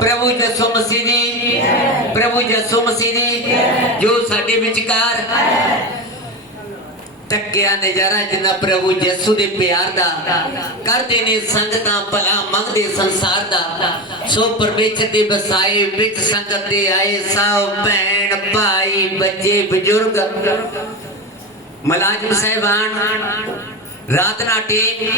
ਪ੍ਰਭੂ ਯਿਸੂ ਮਸੀਹ ਦੀ ਪ੍ਰਭੂ ਯਿਸੂ ਮਸੀਹ ਦੀ ਜੋ ਸਾਡੇ ਵਿਚਕਾਰ ਟੱਕਿਆ ਨਜ਼ਾਰਾ, ਜਿੰਨਾ ਪ੍ਰਭੂ ਯਿਸੂ ਦੇ ਪਿਆਰ ਦਾ ਕਰਦੇ ਨੇ, ਸੰਗਤਾਂ ਭਲਾ ਮੰਗਦੇ, ਸੰਸਾਰ ਦਾ, ਸੋ ਪਰਮੇਸ਼ਰ ਦੇ ਵਸਾਏ ਵਿੱਚ ਸੰਗਤ ਦੇ ਆਏ ਸਭ ਭੈਣ ਭਾਈ, ਬੱਚੇ, ਬਜ਼ੁਰਗ, ਮਲਾਜਮ ਸਹਿਬਾਨ, ਰਾਤ ਨਾਟੇ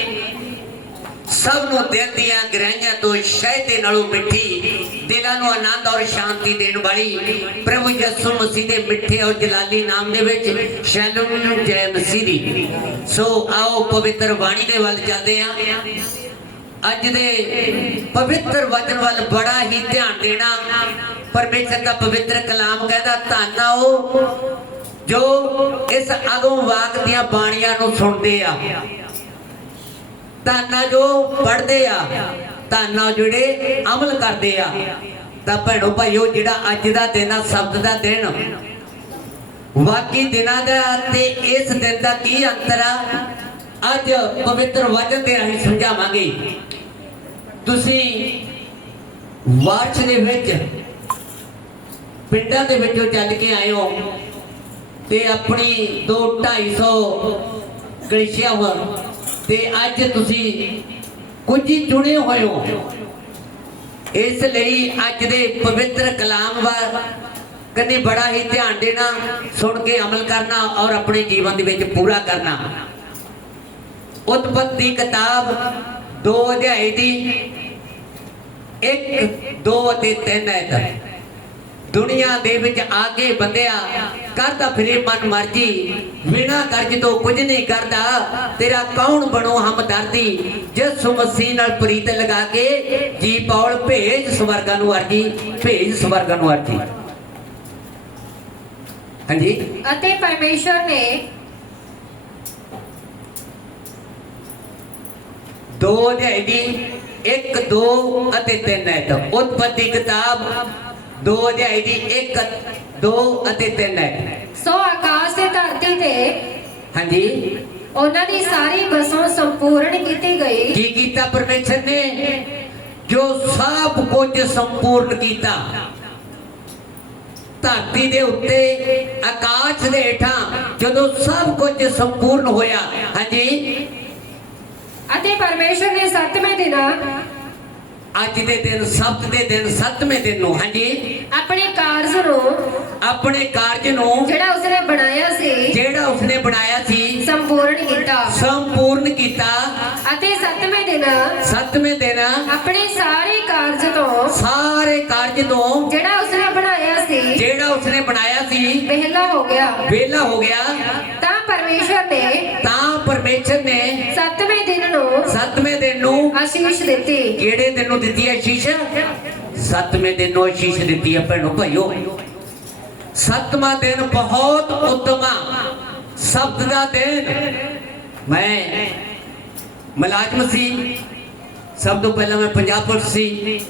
ਸਭ ਨੂੰ ਦਿਲ ਦੀਆਂ ਗਹਿਰਾਈਆਂ ਤੋਂ ਸ਼ਹਿਦ ਨਾਲੋਂ ਮਿੱਠੀ, ਦਿਲਾਂ ਨੂੰ ਆਨੰਦ ਔਰ ਸ਼ਾਂਤੀ ਦੇਣ ਵਾਲੀ ਪ੍ਰਭੂ ਯਿਸੂ ਮਸੀਹ ਦੇ ਮਿੱਠੇ ਔਰ ਜਲਾਲੀ ਨਾਮ ਦੇ ਵਿੱਚ ਸ਼ੈਲੋਮ ਜੈ ਮਸੀਹ ਦੀ। ਸੋ ਆਓ ਪਵਿੱਤਰ ਬਾਣੀ ਦੇ ਵੱਲ ਚੱਲਦੇ ਆ ਅੱਜ ਦੇ ਪਵਿੱਤਰ ਵਚਨ ਵੱਲ ਬੜਾ ਹੀ ਧਿਆਨ ਦੇਣਾ। ਪਰਮੇਸ਼ਰ ਦਾ ਪਵਿੱਤਰ ਕਲਾਮ ਕਹਿੰਦਾ, ਧੰਨ ਆ ਉਹ ਜੋ ਇਸ ਅਗੋਂ ਵਾਕ ਦੀਆਂ ਬਾਣੀਆਂ ਨੂੰ ਸੁਣਦੇ ਆ। ਧੰਨਾ ਜੋ ਪੜਦੇ ਆ, ਧੰਨਾ ਜਿਹੜੇ ਅਮਲ ਕਰਦੇ ਆ। ਤਾਂ ਭੈਣੋ ਭਾਈਓ, ਜਿਹੜਾ ਅੱਜ ਦਾ ਦਿਨ ਆ ਸ਼ਬਦ ਦਾ ਦਿਨ ਵਾਕੀ ਦਿਨਾਂ ਦਾ ਤੇ ਇਸ ਦਿਨ ਦਾ ਕੀ ਅੰਤਰ ਆ, ਅੱਜ ਪਵਿੱਤਰ ਵਚਨ ਦੇ ਰਾਹੀਂ ਸਮਝਾਵਾਂਗੇ। ਤੁਸੀਂ ਵਾਰਸ਼ ਦੇ ਵਿੱਚ, ਪਿੰਡਾਂ ਦੇ ਵਿੱਚੋਂ ਚੱਲ ਕੇ ਆਏ ਹੋ ਤੇ ਆਪਣੀ 2 250 ਗਲਿਸ਼ਿਆ ਹੋ ਤੇ ਅੱਜ ਤੁਸੀਂ ਕੁਝ ਹੀ ਚੁਣੇ ਹੋਏ ਹੋ। ਇਸ ਲਈ ਅੱਜ ਦੇ ਪਵਿੱਤਰ ਕਲਾਮ ਵਾ ਕਦੇ ਬੜਾ ਹੀ ਧਿਆਨ ਦੇਣਾ, ਸੁਣ ਕੇ ਅਮਲ ਕਰਨਾ ਔਰ ਆਪਣੇ ਜੀਵਨ ਦੇ ਵਿੱਚ ਪੂਰਾ ਕਰਨਾ। ਉਤਪਤੀ ਕਿਤਾਬ 2 ਅਧਿਆਇ ਦੀ 1 2 ਅਤੇ 3 ਐਤ ਦੁਨੀਆ ਦੇ ਵਿੱਚ ਆ ਕੇ ਬੰਦਿਆ ਕਰਦਾ ਫਿਰੇ ਮਨ ਮਰਜ਼ੀ। ਬਿਨਾ ਕਰਜ ਤੋਂ ਕੁਝ ਨਹੀਂ ਕਰਦਾ। ਤੇਰਾ ਕੌਣ ਬਣੋ ਹਮਦਰਦੀ? ਜਿਸ ਮਸੀਹ ਨਾਲ ਪ੍ਰੀਤ ਲਗਾ ਕੇ ਜੀ ਪੌਲ ਭੇਜ ਸਵਰਗਾਂ ਨੂੰ ਅਰਜੀ ਭੇਜ ਸਵਰਗਾਂ ਨੂੰ ਅਰਜੀ। ਹਾਂਜੀ? ਅਤੇ ਪਰਮੇਸ਼ਰ ਨੇ ਦੋ ਦੀ 1 2 ਅਤੇ 3 ਐਤ ਉਤਪਤੀ ਕਿਤਾਬ ਦੋ ਅਧਿਆਇ ਦੀ 1 2 ਅਤੇ 3 ਐਤ ਸੋ ਆਕਾਸ਼ ਤੇ ਧਰਤੀ ਤੇ ਹਾਂਜੀ। ਉਹਨਾਂ ਦੀ ਸਾਰੀ ਬਸੋਂ ਸੰਪੂਰਨ ਕੀਤੀ ਗਈ। ਕੀ ਕੀਤਾ ਪਰਮੇਸ਼ਰ ਨੇ? ਜੋ ਸਭ ਕੁਝ ਸੰਪੂਰਨ ਕੀਤਾ। ਧਰਤੀ ਦੇ ਉੱਤੇ ਆਕਾਸ਼ ਦੇ ਹੇਠਾਂ ਜਦੋਂ ਸਭ ਕੁਝ ਸੰਪੂਰਨ ਹੋਇਆ। ਹਾਂਜੀ। ਅਤੇ ਪਰਮੇਸ਼ਰ ਨੇ ਸੱਤਵੇਂ ਦਿਨ ਅੱਜ ਦੇ ਦਿਨ ਸਬਤ ਦੇ ਦਿਨ ਸੱਤਵੇਂ ਦਿਨ ਨੂੰ ਹਾਂਜੀ? ਆਪਣੇ ਕਾਰਜ ਨੂੰ ਆਪਣੇ ਕਾਰਜ ਨੂੰ ਜਿਹੜਾ ਉਸਨੇ ਬਣਾਇਆ ਸੀ ਜਿਹੜਾ ਉਸਨੇ ਬਣਾਇਆ ਸੀ ਸੰਪੂਰਨ ਕੀਤਾ। ਸੰਪੂਰਨ ਕੀਤਾ। ਅਤੇ ਸੱਤਵੇਂ ਦਿਨ ਸੱਤਵੇਂ ਦਿਨ ਆਪਣੇ ਸਾਰੇ ਕਾਰਜ ਤੋਂ ਸਾਰੇ ਕਾਰਜ ਤੋਂ ਜਿਹੜਾ ਉਸਨੇ ਬਣਾਇਆ ਸੀ ਜਿਹੜਾ ਉਸਨੇ ਬਣਾਇਆ ਸੀ ਵਿਹਲਾ ਹੋ ਗਿਆ। ਵਿਹਲਾ ਹੋ ਗਿਆ। ਤਾਂ ਪਰਮੇਸ਼ਰ ਨੇ ਤਾਂ ਪਰਮੇਸ਼ਰ ਦਿਨ ਨੂੰ। ਸੱਤਵੇਂ ਦਿਨ ਨੂੰ ਆਸ਼ੀਸ਼ ਦਿੱਤੀ ਕਿਹੜੇ ਦਿਨ ਨੂੰ ਦਿੱਤੀ ਹੈ ਆਸ਼ੀਸ਼ ਸੱਤਵੇਂ ਦਿਨ ਨੂੰ ਆਸ਼ੀਸ਼ ਦਿੱਤੀ ਹੈ ਭੈਣੋ ਭਾਈਓ। ਸੱਤਵਾਂ ਦਿਨ ਬਹੁਤ ਉੱਤਮਾ ਸ਼ਬਦ ਦਾ ਦਿਨ ਮੈਂ ਮਲਾਜਮ ਸੀ। ਸਭ ਤੋਂ ਪਹਿਲਾਂ ਮੈਂ ਪੰਜਾਬ ਪੁਲਿਸ ਸੀ।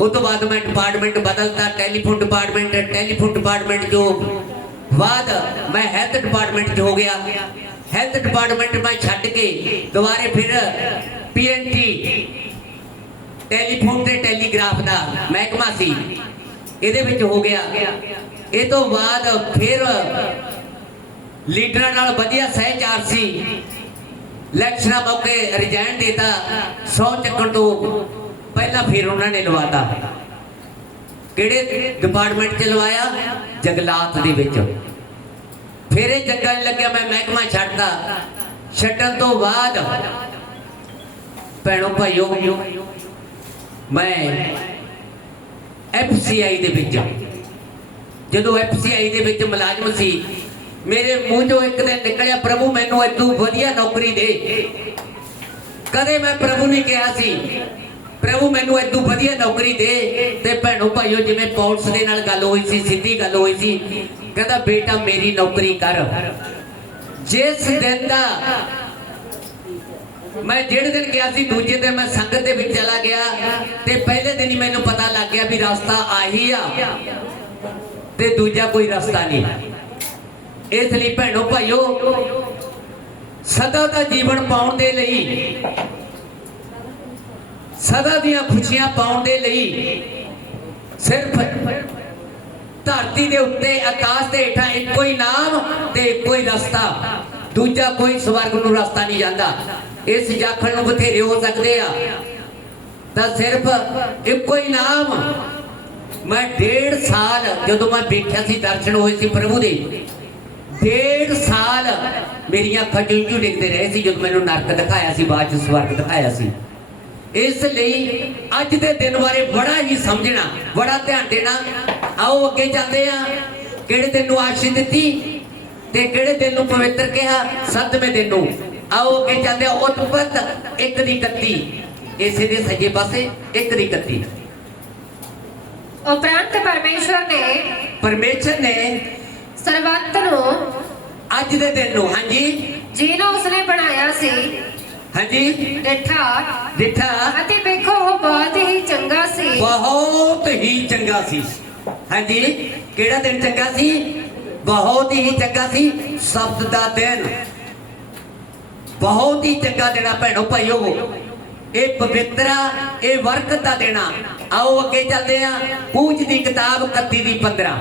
ਉਸ ਤੋਂ ਬਾਅਦ ਮੈਂ ਡਿਪਾਰਟਮੈਂਟ ਬਦਲਤਾ ਟੈਲੀਫੋਨ ਡਿਪਾਰਟਮੈਂਟ ਟੈਲੀਫੋਨ ਡਿਪਾਰਟਮੈਂਟ ਜੋ ਬਾਅਦ ਮੈਂ ਹੈਲਥ ਡਿਪਾਰਟਮੈਂਟ 'ਚ ਹੋ ਗਿਆ। ਹੈਲਥ ਡਿਪਾਰਟਮੈਂਟ ਮੈਂ ਛੱਡ ਕੇ ਦੁਬਾਰੇ ਫਿਰ ਪੀਐਨਟੀ ਟੈਲੀਫੋਨ ਤੇ ਟੈਲੀਗ੍ਰਾਫ ਦਾ ਮਹਿਕਮਾ ਸੀ। ਇਹਦੇ ਵਿੱਚ ਹੋ ਗਿਆ। ਇਹ ਤੋਂ ਬਾਅਦ ਫਿਰ ਲੀਡਰਾਂ ਨਾਲ ਵਧੀਆ ਸਹਿਚਾਰ ਸੀ। ਇਲੈਕਸ਼ਨਾਂ ਮੌਕੇ ਰਿਜ਼ਾਈਨ ਦੇਤਾ, ਸੌ ਚੱਕਣ ਤੋਂ ਪਹਿਲਾਂ ਫਿਰ ਉਹਨਾਂ ਨੇ ਲਵਾਤਾ। ਕਿਹੜੇ ਡਿਪਾਰਟਮੈਂਟ ਚ ਲਵਾਇਆ? ਜੰਗਲਾਤ ਦੇ ਵਿੱਚ। ਫਿਰ ਇਹ ਚੰਗਾ ਨਹੀਂ ਲੱਗਿਆ ਮੈਂ ਮਹਿਕਮਾ ਛੱਡਦਾ। ਛੱਡਣ ਤੋਂ ਬਾਅਦ ਭੈਣੋ ਭਾਈਓ, ਮੈਂ ਐਫਸੀਆਈ ਦੇ ਵਿੱਚ ਜਦੋਂ ਐਫਸੀਆਈ ਦੇ ਵਿੱਚ ਮੁਲਾਜ਼ਮ ਸੀ, ਮੇਰੇ ਮੂੰਹ ਚੋਂ ਇੱਕ ਦਿਨ ਨਿਕਲਿਆ, ਪ੍ਰਭੂ, ਮੈਨੂੰ ਇਦੋਂ ਵਧੀਆ ਨੌਕਰੀ ਦੇ। ਕਦੇ ਮੈਂ ਪ੍ਰਭੂ ਨਹੀਂ ਕਿਹਾ ਸੀ, ਪ੍ਰਭੂ, ਮੈਨੂੰ ਇਦੋਂ ਵਧੀਆ ਨੌਕਰੀ ਦੇ। ਤੇ ਭੈਣੋ ਭਾਈਓ, ਜਿਵੇਂ ਪੌਲਸ ਦੇ ਨਾਲ ਗੱਲ ਹੋਈ ਸੀ, ਸਿੱਧੀ ਗੱਲ ਹੋਈ ਸੀ ਕਹਿੰਦਾ ਬੇਟਾ ਮੇਰੀ ਨੌਕਰੀ ਕਰ। ਜਿਸ ਦਿਨ ਦਾ ਮੈਂ ਜਿਹੜੇ ਦਿਨ ਗਿਆ ਸੀ, ਦੂਜੇ ਦਿਨ ਮੈਂ ਸੰਗਤ ਦੇ ਵਿੱਚ ਚਲਾ ਗਿਆ ਤੇ ਪਹਿਲੇ ਦਿਨ ਹੀ ਮੈਨੂੰ ਪਤਾ ਲੱਗ ਗਿਆ ਵੀ ਰਸਤਾ ਆਹੀ ਆ ਤੇ ਦੂਜਾ ਕੋਈ ਰਸਤਾ ਨਹੀਂ। ਇਸ ਲਈ ਭੈਣੋ ਭਾਈਓ, ਸਦਾ ਦਾ ਜੀਵਨ ਪਾਉਣ ਦੇ ਲਈ, ਸਦਾ ਦੀਆਂ ਖੁਸ਼ੀਆਂ ਪਾਉਣ ਦੇ ਲਈ ਸਿਰਫ ਧਰਤੀ ਦੇ ਉੱਤੇ, ਆਕਾਸ਼ ਦੇ ਹੇਠਾਂ ਇੱਕੋ ਹੀ ਨਾਮ ਤੇ ਇੱਕੋ ਹੀ ਰਸਤਾ। ਦੂਜਾ ਕੋਈ ਸਵਰਗ ਨੂੰ ਰਸਤਾ ਨਹੀਂ ਜਾਂਦਾ। ਇਸ ਜਾਖਣ ਨੂੰ ਬਥੇਰੇ ਹੋ ਸਕਦੇ ਆ। ਤਾਂ ਸਿਰਫ ਇੱਕੋ ਹੀ ਨਾਮ। ਮੈਂ ਡੇਢ ਸਾਲ ਜਦੋਂ ਮੈਂ ਵੇਖਿਆ ਸੀ ਦਰਸ਼ਨ ਹੋਏ ਸੀ ਪ੍ਰਭੂ ਦੇ, ਡੇਢ ਸਾਲ ਮੇਰੀਆਂ ਅੱਖਾਂ ਚੁੰਝੂ ਰਹੇ ਸੀ ਜਦੋਂ ਮੈਨੂੰ ਨਰਕ ਦਿਖਾਇਆ ਸੀ, ਬਾਅਦ ਚ ਸਵਰਗ ਦਿਖਾਇਆ ਸੀ। ਇਸ ਲਈ ਅੱਜ ਦੇ ਦਿਨ ਬਾਰੇ ਬੜਾ ਹੀ ਸਮਝਣਾ ਬੜਾ ਧਿਆਨ ਦੇਣਾ। ਆਓ ਅੱਗੇ ਚੱਲਦੇ ਆ ਕਿਹੜੇ ਦਿਨ ਨੂੰ ਆਸ਼ੀ ਦਿੱਤੀ ਤੇ ਕਿਹੜੇ ਦਿਨ ਨੂੰ ਪਵਿੱਤਰ ਕਿਹਾ? ਸੱਤਵੇਂ ਦਿਨ ਨੂੰ। ਆਓ ਅੱਗੇ ਚੱਲਦੇ ਆ ਉਤਪਤ ਇੱਕ ਦੀ 31 ਇਸੇ ਦੇ ਸੱਜੇ ਪਾਸੇ ਇੱਕ ਦੀ 31 ਉਪਰੰਤ ਪਰਮੇਸ਼ਵਰ ਨੇ ਪਰਮੇਸ਼ਰ ਨੇ ਸਰਬੱਤ ਨੂੰ ਅੱਜ ਦੇ ਦਿਨ ਨੂੰ ਹਾਂਜੀ। ਜਿਹਨੂੰ ਉਸਨੇ ਬਣਾਇਆ ਸੀ ਹਾਂਜੀ। ਡਿਠਾ ਦਿੱਠਾ। ਅਤੇ ਵੇਖੋ ਉਹ ਬਹੁਤ ਹੀ ਚੰਗਾ ਸੀ। ਬਹੁਤ ਹੀ ਚੰਗਾ ਸੀ। ਹਾਂਜੀ। ਕਿਹੜਾ ਦਿਨ ਚੰਗਾ ਸੀ? ਬਹੁਤ ਹੀ ਚੰਗਾ ਸੀ। ਸਬਦ ਦਾ ਦਿਨ। ਬਹੁਤ ਹੀ ਚੰਗਾ ਦੇਣਾ ਭੈਣੋ ਭਾਈਓ। ਇਹ ਪਵਿੱਤਰਾ ਇਹ ਬਰਕਤ ਦਾ ਦੇਣਾ ਆਓ ਅੱਗੇ ਚੱਲਦੇ ਆ। ਪੂਜ ਦੀ ਕਿਤਾਬ 31 ਦੀ 15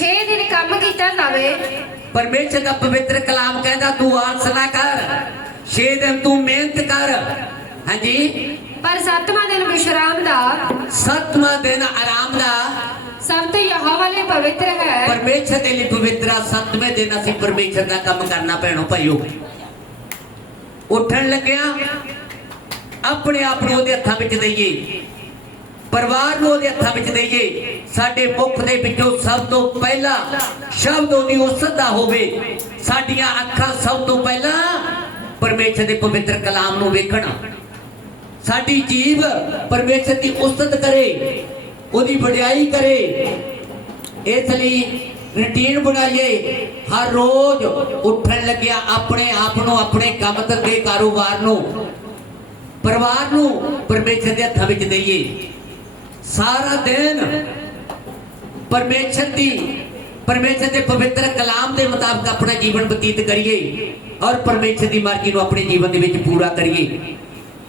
ਛੇ ਦਿਨ ਕੰਮ ਕੀਤਾ ਜਾਵੇ ਪਰਮੇਸ਼ਰ ਦਾ ਪਵਿੱਤਰ ਕਲਾਮ ਕਹਿੰਦਾ ਤੂੰ ਆਲਸ ਨਾ ਕਰ। 6 ਦਿਨ ਤੂੰ ਮਿਹਨਤ ਕਰ। ਹਾਂਜੀ? ਪਰ ਸੱਤਵਾਂ ਦਿਨ ਵਿਸ਼ਰਾਮ ਦਾ। ਸੱਤਵਾਂ ਦਿਨ ਆਰਾਮ ਦਾ। ਸਭ ਤੋਂ ਯਹੋਵਾ ਲਈ ਪਵਿੱਤਰ ਹੈ। ਪਰਮੇਸ਼ਰ ਦੇ ਲਈ ਪਵਿੱਤਰਾ ਸੱਤਵੇਂ ਦਿਨ ਅਸੀਂ ਪਰਮੇਸ਼ਰ ਦਾ ਕੰਮ ਕਰਨਾ ਭੈਣੋ ਭਾਈਓ। ਉੱਠਣ ਲੱਗਿਆ ਆਪਣੇ ਆਪ ਨੂੰ ਉਹਦੇ ਹੱਥਾਂ ਵਿੱਚ ਦਈਏ। ਪਰਿਵਾਰ ਨੂੰ ਉਹਦੇ ਹੱਥਾਂ ਵਿੱਚ ਦਈਏ। ਸਾਡੇ ਮੁਖ ਦੇ ਵਿੱਚੋਂ ਸਭ ਤੋਂ ਪਹਿਲਾਂ ਸ਼ਬਦ ਉਹਦੀ ਉਸਤ ਦਾ ਹੋਵੇ। ਸਾਡੀਆਂ ਅੱਖਾਂ ਸਭ ਤੋਂ ਪਹਿਲਾਂ ਪਰਮੇਸ਼ਰ ਦੇ ਪਵਿੱਤਰ ਕਲਾਮ ਨੂੰ ਵੇਖਣ। ਸਾਡੀ ਜੀਵ ਪਰਮੇਸ਼ਰ ਦੀ ਉਸਤਤ ਕਰੇ, ਉਹਦੀ ਵਡਿਆਈ ਕਰੇ। ਇਸ ਲਈ ਰੁਟੀਨ ਬਣਾਈਏ। ਹਰ ਰੋਜ਼ ਉੱਠਣ ਲੱਗਿਆ ਆਪਣੇ ਆਪ ਨੂੰ, ਆਪਣੇ ਕੰਮ ਧੰਦੇ ਕਾਰੋਬਾਰ ਨੂੰ। ਪਰਿਵਾਰ ਨੂੰ ਪਰਮੇਸ਼ਰ ਦੇ ਹੱਥਾਂ ਵਿੱਚ ਦਈਏ। ਸਾਰਾ ਦਿਨ ਪਰਮੇਸ਼ਰ ਦੀ, ਪਰਮੇਸ਼ਰ ਦੇ ਪਵਿੱਤਰ ਕਲਾਮ ਦੇ ਮੁਤਾਬਕ ਆਪਣਾ ਜੀਵਨ ਬਤੀਤ ਕਰੀਏ ਔਰ ਪਰਮੇਸ਼ਰ ਦੀ ਮਰਜ਼ੀ ਨੂੰ ਆਪਣੇ ਜੀਵਨ ਦੇ ਵਿੱਚ ਪੂਰਾ ਕਰੀਏ।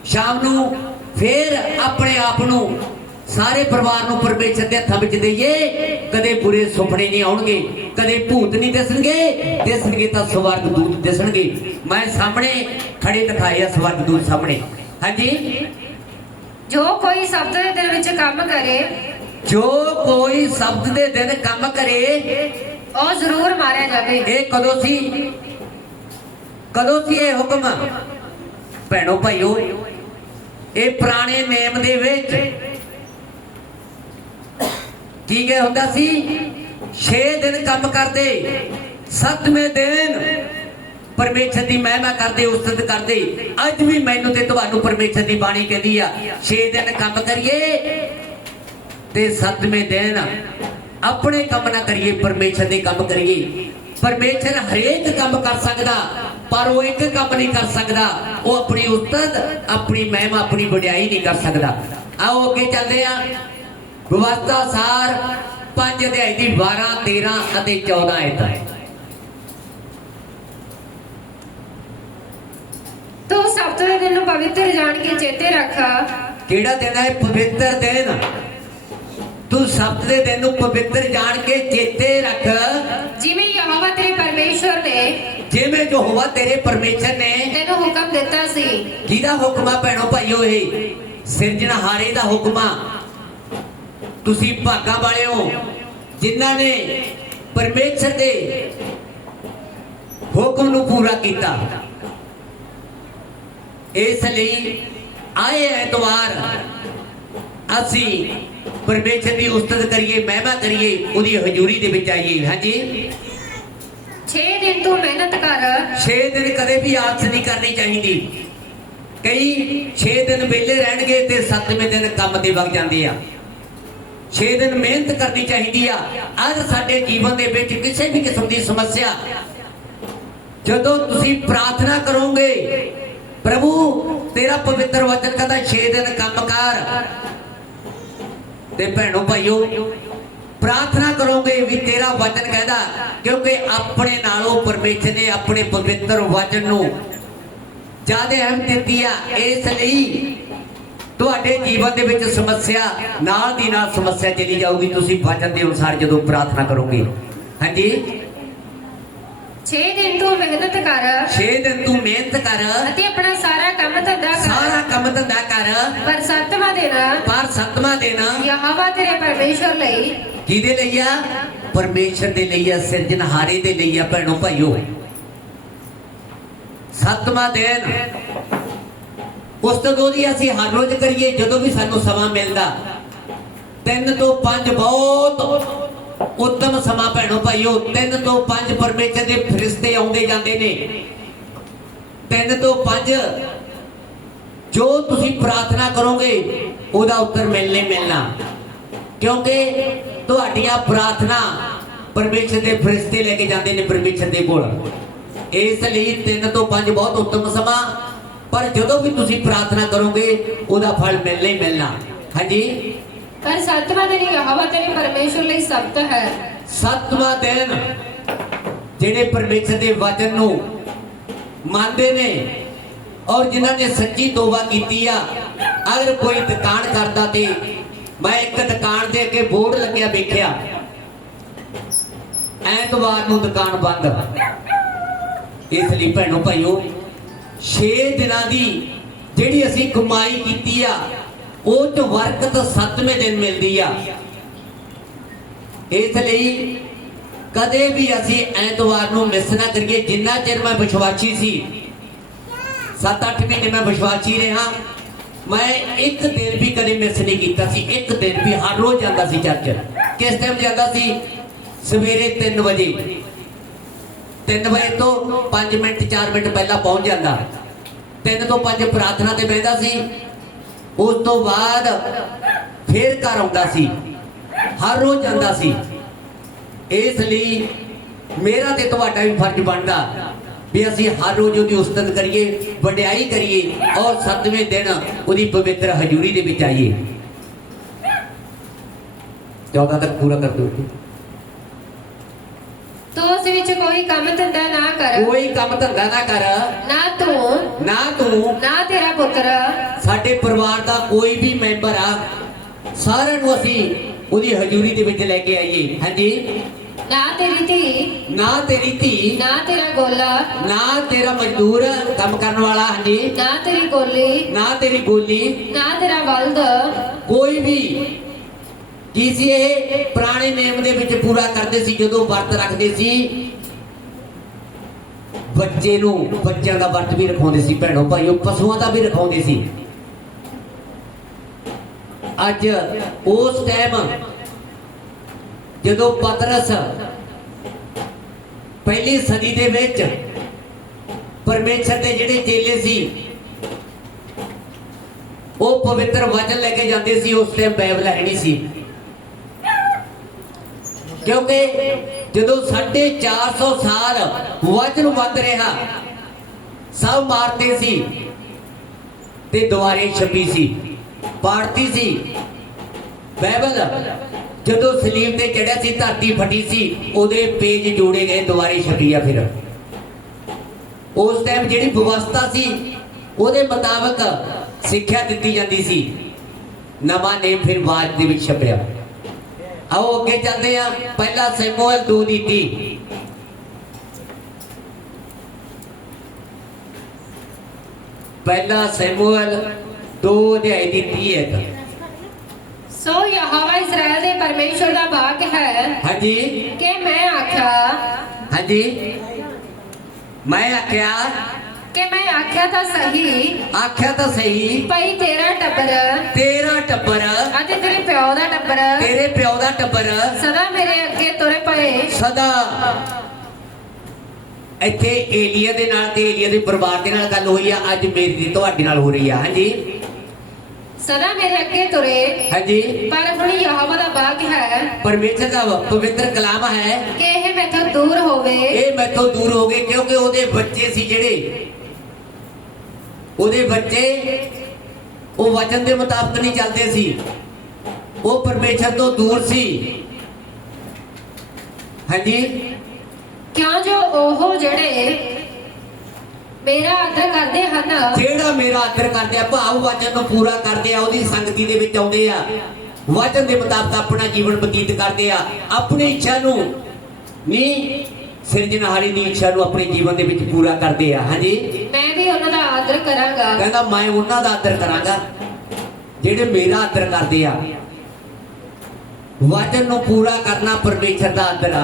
ਸ਼ਾਮ ਨੂੰ ਫੇਰ ਆਪਣੇ ਆਪ ਨੂੰ ਸਾਰੇ ਪਰਿਵਾਰ ਨੂੰ ਪਰਮੇਸ਼ਰ ਦੇ ਹੱਥਾਂ ਵਿੱਚ ਦਈਏ। ਕਦੇ ਬੁਰੇ ਸੁਪਨੇ ਨਹੀਂ ਆਉਣਗੇ, ਕਦੇ ਭੂਤ ਨਹੀਂ ਦਿਸਣਗੇ ਦਿਸਣਗੇ ਤਾਂ ਸਵਰਗ ਦੂਤ ਦਿਸਣਗੇ। ਮੈਂ ਸਾਹਮਣੇ ਖੜੇ ਦਿਖਾਏ ਆ ਸਵਰਗ ਦੂਤ ਸਾਹਮਣੇ। ਹਾਂਜੀ? ਜੋ ਕੋਈ ਸ਼ਬਦ ਦੇ ਦਿਲ ਵਿੱਚ ਕੰਮ ਕਰੇ ਜੋ ਕੋਈ ਸ਼ਬਦ ਦੇ ਦਿਨ ਕੰਮ ਕਰੇ ਉਹ ਜ਼ਰੂਰ ਮਾਰਿਆ ਜਾਵੇ। ਇਹ ਕਦੋਂ ਸੀ? ਕਦੋਂ ਸੀ ਇਹ ਹੁਕਮ? ਭੈਣੋ ਭਾਈਓ ਇਹ ਪੁਰਾਣੇ ਨੇਮ ਦੇ ਵਿੱਚ ਕੀ ਹੁੰਦਾ ਸੀ? 6 ਦਿਨ ਕੰਮ ਕਰਦੇ 7ਵੇਂ ਦਿਨ ਪਰਮੇਸ਼ਰ ਦੀ ਮਹਿਮਾ ਕਰਦੇ, ਉਸਤਤ ਕਰਦੇ। ਅੱਜ ਵੀ ਮੈਨੂੰ ਤੇ ਤੁਹਾਨੂੰ ਪਰਮੇਸ਼ਰ ਦੀ ਬਾਣੀ ਕਹਿੰਦੀ ਆ 6 ਦਿਨ ਕੰਮ ਕਰੀਏ ਤੇ 7ਵੇਂ ਦਿਨ ਆਪਣੇ ਕੰਮ ਨਾ ਕਰੀਏ, ਪਰਮੇਸ਼ਰ ਦੇ ਕੰਮ ਕਰੀਏ। ਪਰਮੇਸ਼ਰ ਹਰੇਕ ਕੰਮ ਕਰ ਸਕਦਾ, ਪਰ ਉਹ ਇੱਕ ਕੰਮ ਨਹੀਂ ਕਰ ਸਕਦਾ। ਉਹ ਆਪਣੀ ਉਸਤਤ, ਆਪਣੀ ਮਹਿਮਾ, ਆਪਣੀ ਵਡਿਆਈ ਨਹੀਂ ਕਰ ਸਕਦਾ। ਆਓ ਅੱਗੇ ਚੱਲਦੇ ਆ। ਵਿਵਸਥਾ ਸਾਰ 5 ਅਧਿਆਇ ਦੀ 12 13 ਅਤੇ 14 ਆਇਤਾਂ ਤੂੰ ਸਬਤ ਦੇ ਦਿਨ ਨੂੰ ਪਵਿੱਤਰ ਜਾਣ ਕੇ ਚੇਤੇ ਰੱਖ। ਕਿਹੜਾ ਦਿਨ ਹੈ? ਪਵਿੱਤਰ ਦਿਨ। ਤੂੰ ਸਬਤ ਦੇ ਦਿਨ ਨੂੰ ਪਵਿੱਤਰ ਜਾਣ ਕੇ ਚੇਤੇ ਰੱਖ। ਜਿਵੇਂ ਯਹੋਵਾ ਤੇਰੇ ਪਰਮੇਸ਼ਵਰ ਨੇ ਜਿਵੇਂ ਜੋ ਹੋਵਾ ਤੇਰੇ ਪਰਮੇਸ਼ਰ ਨੇ। ਤੈਨੂੰ ਹੁਕਮ ਦਿੱਤਾ ਸੀ। ਕਿਹਦਾ ਹੁਕਮ ਆ ਭੈਣੋ ਭਾਈਓ ਇਹ? ਸਿਰਜਣਹਾਰੇ ਦਾ ਹੁਕਮ ਆ। ਤੁਸੀਂ ਭਾਗਾਂ ਵਾਲੇ ਹੋ ਜਿਨ੍ਹਾਂ ਨੇ ਪਰਮੇਸ਼ਰ ਦੇ ਹੁਕਮ ਨੂੰ ਪੂਰਾ ਕੀਤਾ। ਇਸ ਲਈ ਆਏ ਐਤਵਾਰ ਅਸੀਂ ਪਰਮੇਸ਼ਰ ਦੀ ਉਸਤਤ ਕਰੀਏ ਮਹਿਮਾ ਕਰੀਏ ਉਹਦੀ ਹਜ਼ੂਰੀ ਦੇ ਵਿੱਚ ਆਈਏ। ਹਾਂਜੀ? 6 ਦਿਨ ਤੂੰ ਮਿਹਨਤ ਕਰ। 6 ਦਿਨ ਕਦੇ ਵੀ ਆਲਸ ਨਹੀਂ ਕਰਨੀ ਚਾਹੀਦੀ। ਕਈ 6 ਦਿਨ ਵਿਹਲੇ ਰਹਿਣਗੇ ਤੇ 7ਵੇਂ ਦਿਨ ਕੰਮ ਤੇ ਵਗ ਜਾਂਦੇ ਆ। 6 ਦਿਨ ਮਿਹਨਤ ਕਰਨੀ ਚਾਹੀਦੀ ਆ। ਅੱਜ ਸਾਡੇ ਜੀਵਨ ਦੇ ਵਿੱਚ ਕਿਸੇ ਵੀ ਕਿਸਮ ਦੀ ਸਮੱਸਿਆ ਜਦੋਂ ਤੁਸੀਂ ਪ੍ਰਾਰਥਨਾ ਕਰੋਗੇ ਪ੍ਰਭੂ, ਤੇਰਾ ਪਵਿੱਤਰ ਵਚਨ ਕਹਿੰਦਾ 6 ਦਿਨ ਕੰਮ ਕਰ। ਤੇ ਭੈਣੋ ਭਾਈਓ, ਪ੍ਰਾਰਥਨਾ ਕਰੋਗੇ ਵੀ ਤੇਰਾ ਵਚਨ ਕਹਿੰਦਾ, ਕਿਉਂਕਿ ਆਪਣੇ ਨਾਲੋਂ ਪਰਮੇਸ਼ਰ ਨੇ ਆਪਣੇ ਪਵਿੱਤਰ ਵਚਨ ਨੂੰ ਜ਼ਿਆਦਾ ਅਹਿਮ ਦਿੱਤੀ ਆ। ਇਸ ਲਈ ਤੁਹਾਡੇ ਜੀਵਨ ਦੇ ਵਿੱਚ ਸਮੱਸਿਆ ਨਾਲ ਦੀ ਨਾਲ ਸਮੱਸਿਆ ਚਲੀ ਜਾਊਗੀ। ਤੁਸੀਂ ਵਚਨ ਦੇ ਅਨੁਸਾਰ ਜਦੋਂ ਪ੍ਰਾਰਥਨਾ ਕਰੋਗੇ। ਹਾਂਜੀ? 6 ਦਿਨ ਤੂੰ ਮਿਹਨਤ ਕਰ। 6 ਦਿਨ ਤੂੰ ਮਿਹਨਤ ਕਰ। ਅਤੇ ਆਪਣਾ ਸਾਰਾ ਕੰਮ ਧੰਦਾ ਸਾਰਾ ਕਰ ਕੰਮ ਧੰਦਾ ਕਰ। ਪਰ ਸੱਤਵਾਂ ਦਿਨ ਪਰ ਸੱਤਵਾਂ ਦਿਨ ਯਹੋਵਾ ਤੇਰੇ ਪਰਮੇਸ਼ਰ ਲਈ। ਕਿਹਦੇ ਲਈ ਆ? ਪਰਮੇਸ਼ਰ ਦੇ ਲਈ ਆ ਸਿਰਜਣਹਾਰੇ ਦੇ ਲਈ ਆ ਭੈਣੋ ਭਾਈਓ। ਸੱਤਵਾਂ ਦਿਨ। ਉਸ ਤੋਂ ਗੋਦੀ ਅਸੀਂ ਹਰ ਰੋਜ਼ ਕਰੀਏ ਜਦੋਂ ਵੀ ਸਾਨੂੰ ਸਮਾਂ ਮਿਲਦਾ। ਤਿੰਨ ਤੋਂ ਪੰਜ ਬਹੁਤ। ਉੱਤਮ ਸਮਾਂ ਭੈਣੋ ਭਾਈਓ, ਤਿੰਨ ਤੋਂ ਪੰਜ ਪਰਮੇਸ਼ਰ ਦੇ ਫਰਿਸ਼ਤੇ ਆਉਂਦੇ ਜਾਂਦੇ ਨੇ। ਤਿੰਨ ਤੋਂ ਪੰਜ ਜੋ ਤੁਸੀਂ ਪ੍ਰਾਰਥਨਾ ਕਰੋਗੇ, ਉਹਦਾ ਉੱਤਰ ਮਿਲਣੇ ਮਿਲਣਾ। ਕਿਉਂਕਿ ਤੁਹਾਡੀਆਂ ਪ੍ਰਾਰਥਨਾ ਪਰਮੇਸ਼ਰ ਦੇ ਫਰਿਸ਼ਤੇ ਲੈ ਕੇ ਜਾਂਦੇ ਨੇ ਪਰਮੇਸ਼ਰ ਦੇ ਕੋਲ। ਇਸ ਲਈ ਤਿੰਨ ਤੋਂ ਪੰਜ ਬਹੁਤ ਉੱਤਮ ਸਮਾਂ, ਪਰ ਜਦੋਂ ਵੀ ਤੁਸੀਂ ਪ੍ਰਾਰਥਨਾ ਕਰੋਗੇ, ਉਹਦਾ ਫਲ ਮਿਲਣਾ ਹੀ ਮਿਲਣਾ। ਹਾਂਜੀ? ਪਰ ਸੱਤਵਾਂ ਦਿਨ ਯਹੋਵਾ ਤੇਰੇ ਪਰਮੇਸ਼ਰ ਲਈ ਸਬਤ ਹੈ। ਸੱਤਵਾਂ ਦਿਨ ਜਿਹੜੇ ਪਰਮੇਸ਼ਰ ਦੇ ਵਚਨ ਨੂੰ ਮੰਨਦੇ ਨੇ ਔਰ ਜਿਨ੍ਹਾਂ ਨੇ ਸੱਚੀ ਤੋਬਾ ਕੀਤੀ ਆ, ਅਗਰ ਕੋਈ ਦੁਕਾਨ ਕਰਦਾ ਤੇ ਮੈਂ ਇੱਕ ਦੁਕਾਨ ਦੇ ਅੱਗੇ ਬੋਰਡ ਲੱਗਿਆ ਵੇਖਿਆ। ਐਤਵਾਰ ਨੂੰ ਦੁਕਾਨ ਬੰਦ। ਇਸ ਲਈ ਭੈਣੋ ਭਾਈਓ 6 ਦਿਨਾਂ ਦੀ ਜਿਹੜੀ ਅਸੀਂ ਕਮਾਈ ਕੀਤੀ ਆ ਉਹ ਚ ਬਰਕਤ 7ਵੇਂ ਦਿਨ ਮਿਲਦੀ ਆ। ਇਸ ਲਈ ਕਦੇ ਵੀ ਅਸੀਂ ਐਤਵਾਰ ਨੂੰ ਮਿਸ ਨਾ ਕਰੀਏ। ਜਿੰਨਾ ਚਿਰ ਮੈਂ ਵਿਸ਼ਵਾਸੀ ਸੀ 7-8 ਮਹੀਨੇ ਮੈਂ ਵਿਸ਼ਵਾਸੀ ਰਿਹਾ। ਮੈਂ ਇੱਕ ਦਿਨ ਵੀ ਕਦੇ ਮਿਸ ਨਹੀਂ ਕੀਤਾ ਸੀ। ਇੱਕ ਦਿਨ ਵੀ ਹਰ ਰੋਜ਼ ਜਾਂਦਾ ਸੀ ਚਰਚ ਕਿਸ ਟਾਈਮ ਜਾਂਦਾ ਸੀ? ਸਵੇਰੇ 3 ਵਜੇ। 3 ਵਜੇ ਤੋਂ 5 ਮਿੰਟ 4 ਮਿੰਟ ਪਹਿਲਾਂ ਪਹੁੰਚ ਜਾਂਦਾ। 3 ਤੋਂ 5 ਪ੍ਰਾਰਥਨਾ ਤੇ ਬਹਿੰਦਾ ਸੀ। ਉਸ ਤੋਂ ਬਾਅਦ ਫੇਰ ਘਰ ਆਉਂਦਾ ਸੀ। ਹਰ ਰੋਜ਼ ਜਾਂਦਾ ਸੀ। ਇਸ ਲਈ ਮੇਰਾ ਤੇ ਤੁਹਾਡਾ ਵੀ ਫਰਜ਼ ਬਣਦਾ ਵੀ ਅਸੀਂ ਹਰ ਰੋਜ਼ ਉਹਦੀ ਉਸਤਤ ਕਰੀਏ, ਵਡਿਆਈ ਕਰੀਏ ਔਰ ਸੱਤਵੇਂ ਦਿਨ ਉਹਦੀ ਪਵਿੱਤਰ ਹਜ਼ੂਰੀ ਦੇ ਵਿੱਚ ਆਈਏ। 14 ਤੱਕ ਪੂਰਾ ਕਰ ਦਿਓ। ਤੂੰ ਉਸ ਵਿੱਚ ਕੋਈ ਕੰਮ ਧੰਦਾ ਨਾ ਕਰ। ਕੋਈ ਕੰਮ ਧੰਦਾ ਨਾ ਕਰ। ਨਾ ਤੂੰ। ਨਾ ਤੂੰ। ਨਾ ਤੇਰਾ ਪੁੱਤਰ। ਸਾਡੇ ਪਰਿਵਾਰ ਦਾ ਕੋਈ ਵੀ ਮੈਂਬਰ ਆ ਸਾਰਿਆਂ ਨੂੰ ਅਸੀਂ ਉਹਦੀ ਹਜ਼ੂਰੀ ਦੇ ਵਿੱਚ ਲੈ ਕੇ ਆਈਏ। ਹਾਂਜੀ? ਨਾ ਤੇਰੀ ਧੀ। ਨਾ ਤੇਰੀ ਧੀ। ਨਾ ਤੇਰਾ ਗੋਲਾ। ਨਾ ਤੇਰਾ ਮਜ਼ਦੂਰ ਕੰਮ ਕਰਨ ਵਾਲਾ। ਹਾਂਜੀ? ਨਾ ਤੇਰੀ ਗੋਲੀ। ਨਾ ਤੇਰੀ ਗੋਲੀ ਨਾ ਤੇਰਾ ਬਲਦ। ਕੋਈ ਵੀ ਕਿਸੇ ਇਹ? ਪੁਰਾਣੇ ਨਿਯਮ ਦੇ ਵਿੱਚ ਪੂਰਾ ਕਰਦੇ ਸੀ, ਜਦੋਂ ਵਰਤ ਰੱਖਦੇ ਸੀ। ਬੱਚੇ ਨੂੰ ਬੱਚਿਆਂ ਦਾ ਵਰਤ ਵੀ ਰਖਾਉਂਦੇ ਸੀ, ਭੈਣੋ ਭਾਈਓ, ਪਸ਼ੂਆਂ ਦਾ ਵੀ ਰਖਾਉਂਦੇ ਸੀ। ਅੱਜ ਉਸ ਟਾਈਮ ਜਦੋਂ ਪਤਰਸ ਪਹਿਲੀ ਸਦੀ ਦੇ ਵਿੱਚ ਪਰਮੇਸ਼ਰ ਦੇ ਜਿਹੜੇ ਚੇਲੇ ਸੀ, ਉਹ ਪਵਿੱਤਰ ਵਚਨ ਲੈ ਕੇ ਜਾਂਦੇ ਸੀ, ਉਸ ਟਾਈਮ ਬਾਈਬਲ ਹੈ ਨਹੀਂ ਸੀ। ਕਿਉਂਕਿ ਜਦੋਂ 450 ਸਾਲ ਵਚਨ ਵੱਧ ਰਿਹਾ, ਸਭ ਮਾਰਦੇ ਸੀ ਤੇ ਦੁਆਰੇ ਛਪੀ ਸੀ ਪਾੜਤੀ ਸੀ। ਬਾਈਬਲ ਜਦੋਂ ਸਲੀਬ ਤੇ ਚੜਿਆ ਸੀ, ਧਰਤੀ ਫਟੀ ਸੀ, ਉਹਦੇ ਪੇਜ ਜੋੜੇ ਗਏ ਦੁਆਰੇ ਛਪੀ ਆ ਫਿਰ। ਉਸ ਟਾਈਮ ਜਿਹੜੀ ਵਿਵਸਥਾ ਸੀ, ਉਹਦੇ ਮੁਤਾਬਕ ਸਿੱਖਿਆ ਦਿੱਤੀ ਜਾਂਦੀ ਸੀ। ਨਵਾਂ ਨੇ ਫਿਰ ਬਾਅਦ ਦੇ ਵਿੱਚ ਛਪਿਆ। ਆਓ ਅੱਗੇ ਚੱਲਦੇ ਆ ਪਹਿਲਾ ਸੈਮੂਅਲ 2 ਦੀ 30 ਪਹਿਲਾ ਸੈਮੂਅਲ 2 ਅਧਿਆਇ ਦੀ 30 ਹੈ ਸੋ ਯਹੋਵਾ ਇਸਰਾਇਲ ਦੇ ਪਰਮੇਸ਼ਰ ਦਾ ਵਾਕ ਹੈ ਹਾਂਜੀ ਕਿ ਮੈਂ ਆਖਿਆ ਹਾਂਜੀ ਮੈਂ ਆਖਿਆ ਕਿ ਮੈਂ ਆਖਿਆ ਤਾਂ ਸਹੀ। ਆਖਿਆ ਤਾਂ ਸਹੀ। ਭਈ ਤੇਰਾ ਟੱਬਰ। ਤੇਰਾ ਟੱਬਰ। ਅਤੇ ਤੇਰੇ ਪਿਓ ਦਾ ਟੱਬਰ। ਤੇਰੇ ਪਿਓ ਦਾ ਟੱਬਰ। ਸਦਾ ਮੇਰੇ ਅੱਗੇ ਤੁਰ ਪਏ। ਸਦਾ। ਇੱਥੇ ਏਲੀਆ ਦੇ ਨਾਲ ਤੇ ਏਲੀਆ ਦੇ ਪਰਿਵਾਰ ਦੇ ਨਾਲ ਗੱਲ ਹੋਈ ਆ। ਅੱਜ ਮੇਰੀ ਦੀ ਤੁਹਾਡੇ ਨਾਲ ਹੋ ਰਹੀ ਆ। ਹਾਂਜੀ। ਸਦਾ ਮੇਰੇ ਅੱਗੇ ਤੁਰੇ। ਹਾਂਜੀ। ਪਰ ਹੁਣ ਯਹੋਵਾ ਦਾ ਵਾਕ ਹੈ। ਪਰਮੇਸ਼ਰ ਦਾ ਪਵਿੱਤਰ ਕਲਾਮ ਹੈ। ਕਿ ਇਹ ਮੈਥੋਂ ਦੂਰ ਹੋਵੇ। ਇਹ ਮੈਥੋਂ ਦੂਰ ਹੋ ਗਏ ਕਿਉਂਕਿ ਉਹਦੇ ਬੱਚੇ ਸੀ ਜਿਹੜੇ ਉਹਦੇ ਬੱਚੇ ਉਹ ਵਚਨ ਦੇ ਮੁਤਾਬਕ ਨਹੀਂ ਚੱਲਦੇ ਸੀ। ਉਹ ਪਰਮੇਸ਼ਰ ਤੋਂ ਦੂਰ ਸੀ। ਹਾਂਜੀ? ਕਿਉਂ ਜੋ ਉਹ ਜਿਹੜੇ ਮੇਰਾ ਆਦਰ ਕਰਦੇ ਹਨ? ਜਿਹੜਾ ਮੇਰਾ ਆਦਰ ਕਰਦੇ ਆ? ਭਾਵ ਵਚਨ ਨੂੰ ਪੂਰਾ ਕਰਦੇ ਆ ਉਹਦੀ ਸੰਗਤੀ ਦੇ ਵਿੱਚ ਆਉਂਦੇ ਆ। ਵਚਨ ਦੇ ਮੁਤਾਬਕ ਆਪਣਾ ਜੀਵਨ ਬਤੀਤ ਕਰਦੇ ਆ। ਆਪਣੀ ਇੱਛਾ ਨੂੰ ਨਹੀਂ ਸਿਰਜਣਹਾਰੀ ਦੀ ਇੱਛਾ ਨੂੰ ਆਪਣੇ ਜੀਵਨ ਦੇ ਵਿੱਚ ਪੂਰਾ ਕਰਦੇ ਆ। ਹਾਂਜੀ? ਮੈਂ ਵੀ ਉਹਨਾਂ ਦਾ ਆਦਰ ਕਰਾਂਗਾ। ਕਹਿੰਦਾ, ਮੈਂ ਉਹਨਾਂ ਦਾ ਆਦਰ ਕਰਾਂਗਾ, ਜਿਹੜੇ ਮੇਰਾ ਆਦਰ ਕਰਦੇ ਆ। ਵਚਨ ਨੂੰ ਪੂਰਾ ਕਰਨਾ ਪਰਮੇਸ਼ਰ ਦਾ ਆਦਰ ਆ।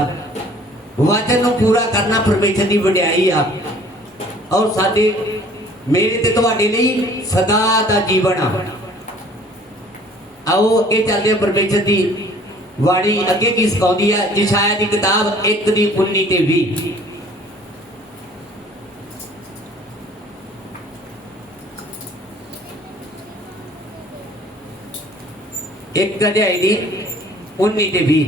ਵਚਨ ਨੂੰ ਪੂਰਾ ਕਰਨਾ ਪਰਮੇਸ਼ਰ ਦੀ ਵਡਿਆਈ ਆ। ਔਰ ਸਾਡੇ ਮੇਰੇ ਤੇ ਤੁਹਾਡੇ ਲਈ ਸਦਾ ਦਾ ਜੀਵਨ ਆ। ਆਓ, ਇਹ ਚੱਲਦੇ ਆ ਪਰਮੇਸ਼ਰ ਦੀ ਵਾਣੀ ਅੱਗੇ ਕੀ ਸਿਖਾਉਂਦੀ ਆ? ਜਿਸ਼ਾਇਆ ਦੀ ਕਿਤਾਬ 1 ਦੀ 19 ਤੇ 20 ਇੱਕ ਅਧਿਆਇ ਦੀ 19 ਤੇ 20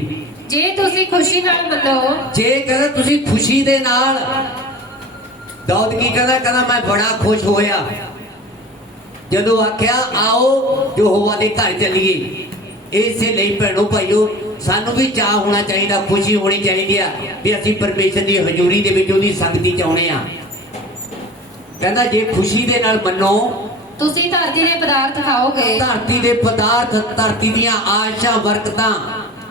ਜੇ ਤੁਸੀਂ ਖੁਸ਼ੀ ਨਾਲ ਮੰਨੋ ਜੇ ਕਹਿੰਦਾ ਤੁਸੀਂ ਖੁਸ਼ੀ ਦੇ ਨਾਲ ਦਾਊਦ ਕੀ ਕਹਿੰਦਾ ਕਹਿੰਦਾ ਮੈਂ ਬੜਾ ਖੁਸ਼ ਹੋਇਆ। ਜਦੋਂ ਆਖਿਆ ਆਓ ਯਹੋਵਾ ਦੇ ਘਰ ਚੱਲੀਏ। ਇਸੇ ਲਈ ਭੈਣੋ ਭਾਈਓ ਸਾਨੂੰ ਵੀ ਚਾਹ ਹੋਣਾ ਚਾਹੀਦਾ ਖੁਸ਼ੀ ਹੋਣੀ ਚਾਹੀਦੀ ਆ ਵੀ ਅਸੀਂ ਪਰਮੇਸ਼ਰ ਦੀ ਹਜ਼ੂਰੀ ਦੇ ਵਿੱਚ ਉਹਦੀ ਸੰਗਤੀ ਚ ਆਉਣੇ ਆ। ਕਹਿੰਦਾ ਜੇ ਖੁਸ਼ੀ ਦੇ ਨਾਲ ਮੰਨੋ ਤੁਸੀਂ ਧਰਤੀ ਦੇ ਪਦਾਰਥ ਖਾਓਗੇ। ਧਰਤੀ ਦੇ ਪਦਾਰਥ ਧਰਤੀ ਦੀਆਂ ਆਸ਼ਾ ਬਰਕਤਾਂ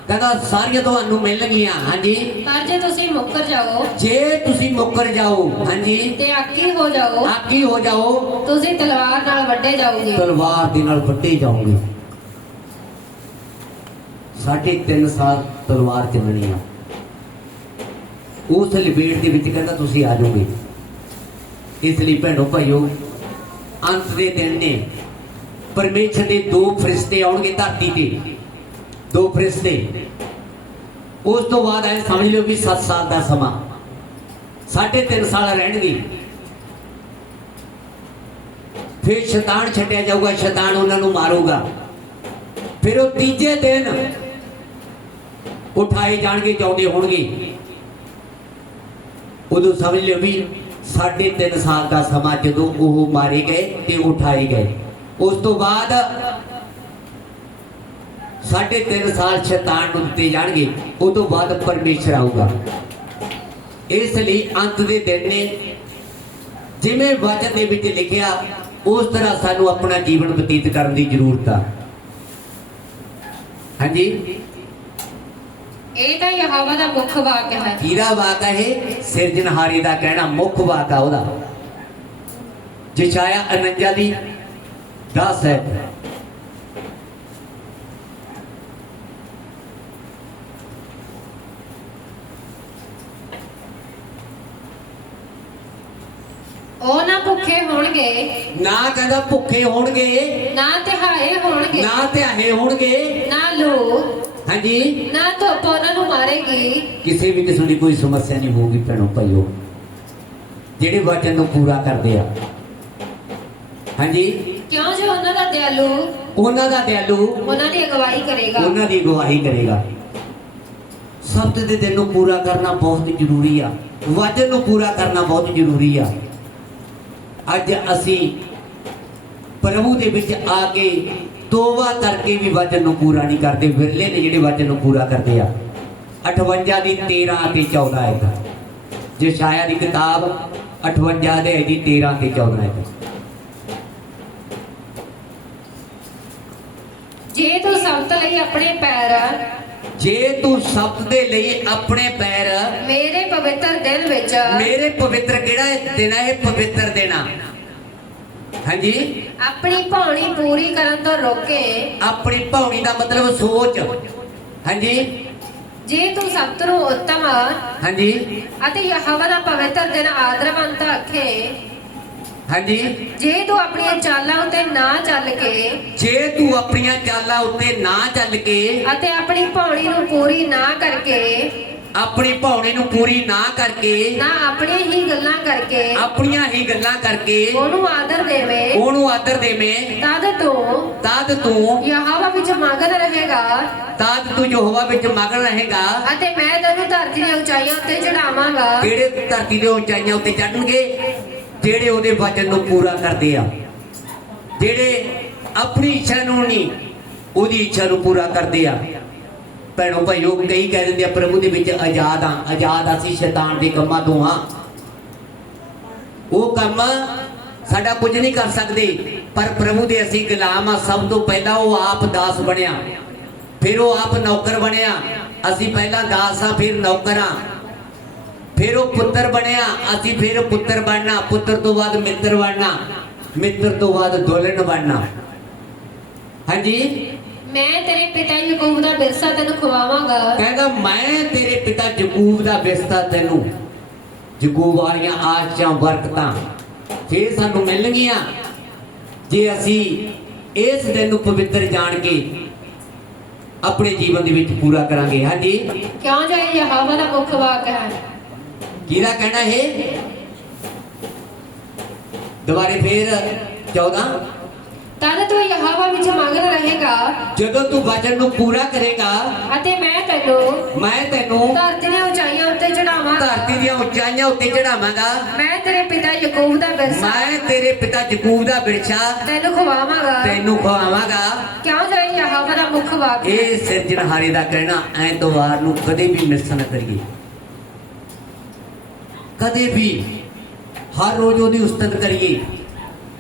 ਕਹਿੰਦਾ ਸਾਰੀਆਂ ਤੁਹਾਨੂੰ ਮਿਲਣਗੀਆਂ ਹਾਂਜੀ। ਪਰ ਜੇ ਤੁਸੀਂ ਮੁੱਕਰ ਜਾਓ ਜੇ ਤੁਸੀਂ ਮੁੱਕਰ ਜਾਓ ਹਾਂਜੀ। ਤੇ ਆਕੀ ਹੋ ਜਾਓ ਆਕੀ ਹੋ ਜਾਓ। ਤੁਸੀਂ ਤਲਵਾਰ ਨਾਲ ਵੱਡੇ ਜਾਓਗੇ। ਤਲਵਾਰ ਦੇ ਨਾਲ ਵੱਟੇ ਜਾਓਗੇ। ਸਾਢੇ 3 ਸਾਲ ਤਲਵਾਰ ਚੱਲਣੀ ਆ। ਉਸ ਲਪੇਟ ਦੇ ਵਿੱਚ ਕਹਿੰਦਾ ਤੁਸੀਂ ਆ ਜਾਓਗੇ। ਇਸ ਲਈ ਭੈਣੋ ਭਾਈਓ ਅੰਤ ਦੇ ਦਿਨ ਨੇ। ਪਰਮੇਸ਼ਰ ਦੇ ਦੋ ਫਰਿਸ਼ਤੇ ਆਉਣਗੇ ਧਰਤੀ ਤੇ। ਦੋ ਫਰਿਸ਼ਤੇ। ਉਸ ਤੋਂ ਬਾਅਦ ਐ ਸਮਝ ਲਿਓ ਵੀ 7 ਸਾਲ ਦਾ ਸਮਾਂ। ਸਾਢੇ 3 ਸਾਲ ਰਹਿਣਗੇ। ਫਿਰ ਸ਼ੈਤਾਨ ਛੱਡਿਆ ਜਾਊਗਾ, ਸ਼ੈਤਾਨ ਉਹਨਾਂ ਨੂੰ ਮਾਰੂਗਾ। ਫਿਰ ਉਹ ਤੀਜੇ ਦਿਨ ਉਠਾਏ ਜਾਣਗੇ ਚਾਹੁੰਦੇ ਹੋਣਗੇ। ਉਦੋਂ ਸਮਝ ਲਿਓ ਵੀ ਸਾਢੇ 3 ਸਾਲ ਦਾ ਸਮਾਂ ਜਦੋਂ ਉਹ ਮਾਰੇ ਗਏ ਤੇ ਉਠਾਏ ਗਏ। ਉਸ ਤੋਂ ਬਾਅਦ ਸਾਢੇ 3 ਸਾਲ ਸ਼ੈਤਾਨ ਨੂੰ ਦਿੱਤੇ ਜਾਣਗੇ, ਉਸ ਤੋਂ ਬਾਅਦ ਪਰਮੇਸ਼ਰ ਆਊਗਾ। ਇਸ ਲਈ ਅੰਤ ਦੇ ਦਿਨ ਨੇ ਜਿਵੇਂ ਵਚਨ ਦੇ ਵਿੱਚ ਲਿਖਿਆ, ਉਸ ਤਰ੍ਹਾਂ ਸਾਨੂੰ ਆਪਣਾ ਜੀਵਨ ਬਤੀਤ ਕਰਨ ਦੀ ਜ਼ਰੂਰਤ ਆ। ਹਾਂਜੀ? ਇਹ ਤਾਂ ਯਹੋਵਾ ਦਾ ਮੁੱਖ ਵਾਕ ਹੈ ਕੀਰਾ ਵਾਕ ਹੈ ਇਹ ਸਿਰਜਣਹਾਰੀ ਦਾ ਕਹਿਣਾ ਮੁੱਖ ਵਾਕ ਆ ਉਹਦਾ ਜਿਸ਼ਾਇਆ 49 ਦੀ 10 ਹੈ ਉਹ ਨਾ ਭੁੱਖੇ ਹੋਣਗੇ ਨਾ ਕਹਿੰਦਾ ਭੁੱਖੇ ਹੋਣਗੇ ਨਾ ਤਿਹਾਏ ਹੋਣਗੇ ਨਾ ਧਿਆਏ ਹੋਣਗੇ ਨਾ ਲੂ ਹਾਂਜੀ? ਨਾ ਧੁੱਪ ਉਹਨਾਂ ਨੂੰ ਮਾਰੇਗੀ। ਕਿਸੇ ਵੀ ਕਿਸਮ ਦੀ ਕੋਈ ਸਮੱਸਿਆ ਨਹੀਂ ਹੋਊਗੀ ਭੈਣੋ ਭਾਈਓ। ਜਿਹੜੇ ਵਚਨ ਨੂੰ ਪੂਰਾ ਕਰਦੇ ਆ। ਹਾਂਜੀ? ਕਿਉਂ ਜੋ ਉਹਨਾਂ ਦਾ ਦਿਆਲੂ? ਉਹਨਾਂ ਦਾ ਦਿਆਲੂ ਉਹਨਾਂ ਦੀ ਅਗਵਾਈ ਕਰੇਗਾ। ਉਹਨਾਂ ਦੀ ਗਵਾਹੀ ਕਰੇਗਾ। ਸਬਤ ਦੇ ਦਿਨ ਨੂੰ ਪੂਰਾ ਕਰਨਾ ਬਹੁਤ ਜ਼ਰੂਰੀ ਆ। ਵਚਨ ਨੂੰ ਪੂਰਾ ਕਰਨਾ ਬਹੁਤ ਜ਼ਰੂਰੀ ਆ। ਅੱਜ ਅਸੀਂ ਪ੍ਰਭੂ ਦੇ ਵਿੱਚ ਆ ਕੇ ਤੋਬਾ ਕਰਕੇ ਵੀ ਵਚਨ ਨੂੰ ਪੂਰਾ ਨਹੀਂ ਕਰਦੇ ਵਿਰਲੇ ਨੇ ਜਿਹੜੇ ਵਚਨ ਨੂੰ ਪੂਰਾ ਕਰਦੇ ਆ। 58 ਦੀ 13 ਅਤੇ 14 ਹੈ ਜੇ ਸ਼ਾਇਆ ਦੀ ਕਿਤਾਬ 58 ਦੇ ਦੀ 13 ਤੇ 14 ਹੈ ਜੇ ਤੂੰ ਸਬਤ ਲਈ ਆਪਣੇ ਪੈਰ ਜੇ ਤੂੰ ਸਬਤ ਦੇ ਲਈ ਆਪਣੇ ਪੈਰ ਮੇਰੇ ਪਵਿੱਤਰ ਦਿਨ ਵਿੱਚ ਮੇਰੇ ਪਵਿੱਤਰ ਕਿਹੜਾ ਦਿਨ ਹੈ? ਇਹ ਪਵਿੱਤਰ ਦਿਨ ਆ। ਹਾਂਜੀ? ਆਪਣੀ ਭਾਉਣੀ ਪੂਰੀ ਕਰਨ ਤੋਂ ਰੋਕੇ। ਆਪਣੀ ਭਾਉਣੀ ਦਾ ਮਤਲਬ ਸੋਚ। ਹਾਂਜੀ? ਜੇ ਤੂੰ ਸਬਤ ਨੂੰ ਉੱਤਮ ਹਾਂਜੀ? ਅਤੇ ਯਹੋਵਾ ਦਾ ਪਵਿੱਤਰ ਦਿਨ ਆਦਰਵੰਤ ਆਖੇ ਹਾਂਜੀ? ਜੇ ਤੂੰ ਆਪਣੀਆਂ ਚਾਲਾਂ ਉੱਤੇ ਨਾ ਚੱਲ ਕੇ ਜੇ ਤੂੰ ਆਪਣੀਆਂ ਚਾਲਾਂ ਉੱਤੇ ਨਾ ਚੱਲ ਕੇ ਅਤੇ ਆਪਣੀ ਭਾਉਣੀ ਨੂੰ ਪੂਰੀ ਨਾ ਕਰਕੇ ਆਪਣੀ ਭਾਉਣੀ ਨੂੰ ਪੂਰੀ ਨਾ ਕਰਕੇ ਨਾ ਆਪਣੀਆਂ ਹੀ ਗੱਲਾਂ ਕਰਕੇ। ਆਪਣੀਆਂ ਹੀ ਗੱਲਾਂ ਕਰਕੇ ਉਹਨੂੰ ਆਦਰ ਦੇਵੇ। ਉਹਨੂੰ ਆਦਰ ਦੇਵੇਂ। ਤਦ ਤੂੰ ਤਦ ਤੂੰ ਯਹੋਵਾ ਵਿੱਚ ਮਗਨ ਰਹੇਗਾ। ਤਦ ਤੂੰ ਯਹੋਵਾ ਵਿੱਚ ਮਗਨ ਰਹੇਗਾ। ਅਤੇ ਮੈਂ ਤੈਨੂੰ ਧਰਤੀ ਦੀਆਂ ਉਚਾਈਆਂ ਉੱਤੇ ਚੜਾਵਾਂਗਾ ਕਿਹੜੇ ਧਰਤੀ ਦੇ ਉਚਾਈਆਂ ਉੱਤੇ ਚੜਨਗੇ ਜਿਹੜੇ ਉਹਦੇ ਵਚਨ ਨੂੰ ਪੂਰਾ ਕਰਦੇ ਆ। ਜਿਹੜੇ ਆਪਣੀ ਇੱਛਾ ਨੂੰ ਨਹੀਂ ਉਹਦੀ ਇੱਛਾ ਨੂੰ ਪੂਰਾ ਕਰਦੇ ਆ। ਭੈਣੋ ਭਾਈਓ, ਕਈ ਕਹਿ ਦਿੰਦੇ ਆ, ਪ੍ਰਭੂ ਦੇ ਵਿੱਚ ਆਜ਼ਾਦ ਆ ਆਜ਼ਾਦ ਅਸੀਂ ਸ਼ੈਤਾਨ ਦੇ ਕੰਮਾਂ ਤੋਂ ਹਾਂ। ਉਹ ਕੰਮ ਸਾਡਾ ਕੁਝ ਨਹੀਂ ਕਰ ਸਕਦੇ, ਪਰ ਪ੍ਰਭੂ ਦੇ ਅਸੀਂ ਗੁਲਾਮ ਆ ਸਭ ਤੋਂ ਪਹਿਲਾਂ ਉਹ ਆਪ ਦਾਸ ਬਣਿਆ। ਫਿਰ ਉਹ ਆਪ ਨੌਕਰ ਬਣਿਆ। ਅਸੀਂ ਪਹਿਲਾਂ ਦਾਸ ਆ ਫਿਰ ਨੌਕਰ ਆ ਫਿਰ ਉਹ ਪੁੱਤਰ ਬਣਿਆ, ਅਸੀਂ ਫਿਰ ਪੁੱਤਰ ਬਣਨਾ, ਪੁੱਤਰ ਤੋਂ ਬਾਅਦ ਮਿੱਤਰ ਬਣਨਾ, ਮਿੱਤਰ ਤੋਂ ਬਾਅਦ ਦੁਲਹਨ ਬਣਨਾ। ਹਾਂਜੀ? ਮੈਂ ਤੇਰੇ ਪਿਤਾ ਯਾਕੂਬ ਦਾ ਵਿਰਸਾ ਤੈਨੂੰ ਖਵਾਵਾਂਗਾ। ਕਹਿੰਦਾ ਮੈਂ ਤੇਰੇ ਪਿਤਾ ਜਕੂਬ ਦਾ ਵਿਸਤਾ ਤੈਨੂੰ ਜਕੂਬ ਵਾਲੀਆਂ ਆਸ਼ਾਂ ਬਰਕਤਾਂ ਫੇਰ ਸਾਨੂੰ ਮਿਲਣਗੀਆਂ। ਜੇ ਅਸੀਂ ਇਸ ਦਿਨ ਨੂੰ ਪਵਿੱਤਰ ਜਾਣ ਕੇ ਆਪਣੇ ਜੀਵਨ ਦੇ ਵਿੱਚ ਪੂਰਾ ਕਰਾਂਗੇ ਹਾਂਜੀ? ਕਿਉਂ ਜੋ ਇਹ ਯਹੋਵਾ ਦਾ ਮੁੱਖ ਵਾਕ ਹੈ? ਕਿਹਦਾ ਕਹਿਣਾ ਇਹ? ਦੁਬਾਰੇ ਫੇਰ 14 ਤਦ ਤੂੰ ਯਹੋਵਾ ਵਿੱਚ ਮਗਨ ਰਹੇਗਾ। ਜਦੋਂ ਤੂੰ ਵਚਨ ਨੂੰ ਪੂਰਾ ਕਰੇਗਾ ਅਤੇ ਮੈਂ ਤੈਨੂੰ ਮੈਂ ਤੈਨੂੰ ਧਰਤੀ ਦੀਆਂ ਉਚਾਈਆਂ ਉੱਤੇ ਚੜਾਵਾਂਗਾ ਧਰਤੀ ਦੀਆਂ ਉਚਾਈਆਂ ਉੱਤੇ ਚੜਾਵਾਂਗਾ ਮੈਂ ਤੇਰੇ ਪਿਤਾ ਯਾਕੂਬ ਦਾ ਵਿਰਸਾ। ਮੈਂ ਤੇਰੇ ਪਿਤਾ ਜਕੂਬ ਦਾ ਬਿਰਛਾ ਤੈਨੂੰ ਖਵਾਵਾਂਗਾ। ਤੈਨੂੰ ਖਵਾਵਾਂਗਾ। ਕਿਉਂ ਜੋ ਇਹ ਯਹੋਵਾ ਦਾ ਮੁੱਖ ਵਾਕ? ਇਹ ਸਿਰਜਣਹਾਰੇ ਦਾ ਕਹਿਣਾ ਐਤਵਾਰ ਨੂੰ ਕਦੇ ਵੀ ਮਿਸ ਨਾ ਕਰੀਏ। ਕਦੇ ਵੀ ਹਰ ਰੋਜ਼ ਉਹਦੀ ਉਸਤਤ ਕਰੀਏ।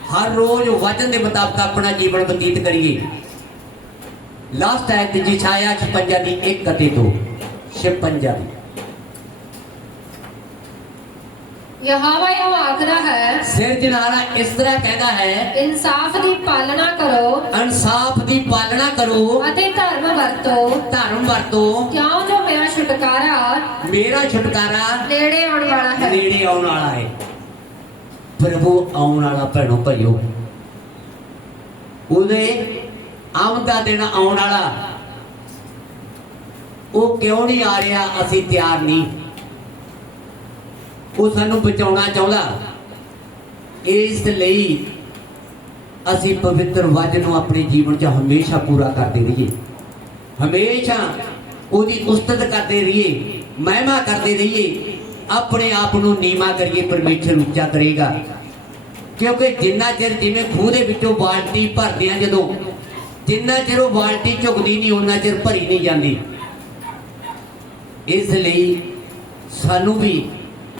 ਹਰ ਰੋਜ਼ ਵਚਨ ਦੇ ਮੁਤਾਬਕ ਆਪਣਾ ਜੀਵਨ ਬਤੀਤ ਕਰੀਏ। ਲਾਸਟ ਐਤ ਜੀ ਛਾਇਆ 56 ਦੀ 1 ਅਤੇ 2 56 ਦੀ। ਯਹੋਵਾ ਇਹ ਆਖਦਾ ਹੈ ਸਿਰਜਣਹਾਰਾ ਇਸ ਤਰ੍ਹਾਂ ਕਹਿੰਦਾ ਹੈ ਇਨਸਾਫ ਦੀ ਪਾਲਣਾ ਕਰੋ ਇਨਸਾਫ ਦੀ ਪਾਲਣਾ ਕਰੋ ਅਤੇ ਧਰਮ ਵਰਤੋ। ਧਰਮ ਵਰਤੋ। ਕਿਉਂ ਜੋ ਮੇਰਾ ਛੁਟਕਾਰਾ ਮੇਰਾ ਛੁਟਕਾਰਾ ਨੇੜੇ ਆਉਣ ਵਾਲਾ ਹੈ। ਨੇੜੇ ਆਉਣ ਵਾਲਾ ਹੈ। ਪ੍ਰਭੂ ਆਉਣ ਵਾਲਾ ਭੈਣੋ ਭਾਈਓ। ਉਹਦੇ ਆਮਦ ਦਾ ਦਿਨ ਆਉਣ ਵਾਲਾ। ਉਹ ਕਿਉਂ ਨਹੀਂ ਆ ਰਿਹਾ, ਅਸੀਂ ਤਿਆਰ ਨਹੀਂ। ਉਹ ਸਾਨੂੰ ਬਚਾਉਣਾ ਚਾਹੁੰਦਾ। ਇਸ ਲਈ ਅਸੀਂ ਪਵਿੱਤਰ ਵਜ ਨੂੰ ਆਪਣੇ ਜੀਵਨ 'ਚ ਹਮੇਸ਼ਾ ਪੂਰਾ ਕਰਦੇ ਰਹੀਏ। ਹਮੇਸ਼ਾ ਉਹਦੀ ਉਸਤਤ ਕਰਦੇ ਰਹੀਏ, ਮਹਿਮਾ ਕਰਦੇ ਰਹੀਏ। ਆਪਣੇ ਆਪ ਨੂੰ ਨੀਮਾ ਕਰੀਏ ਪਰਮੇਸ਼ਰ ਉੱਚਾ ਕਰੇਗਾ। ਕਿਉਂਕਿ ਜਿੰਨਾ ਚਿਰ ਜਿਵੇਂ ਖੂਹ ਦੇ ਵਿੱਚੋਂ ਬਾਲਟੀ ਭਰਦੇ ਆ ਜਦੋਂ, ਜਿੰਨਾ ਚਿਰ ਉਹ ਬਾਲਟੀ ਝੁਕਦੀ ਨਹੀਂ ਉਹਨਾਂ ਚਿਰ ਭਰੀ ਨਹੀਂ ਜਾਂਦੀ। ਇਸ ਲਈ ਸਾਨੂੰ ਵੀ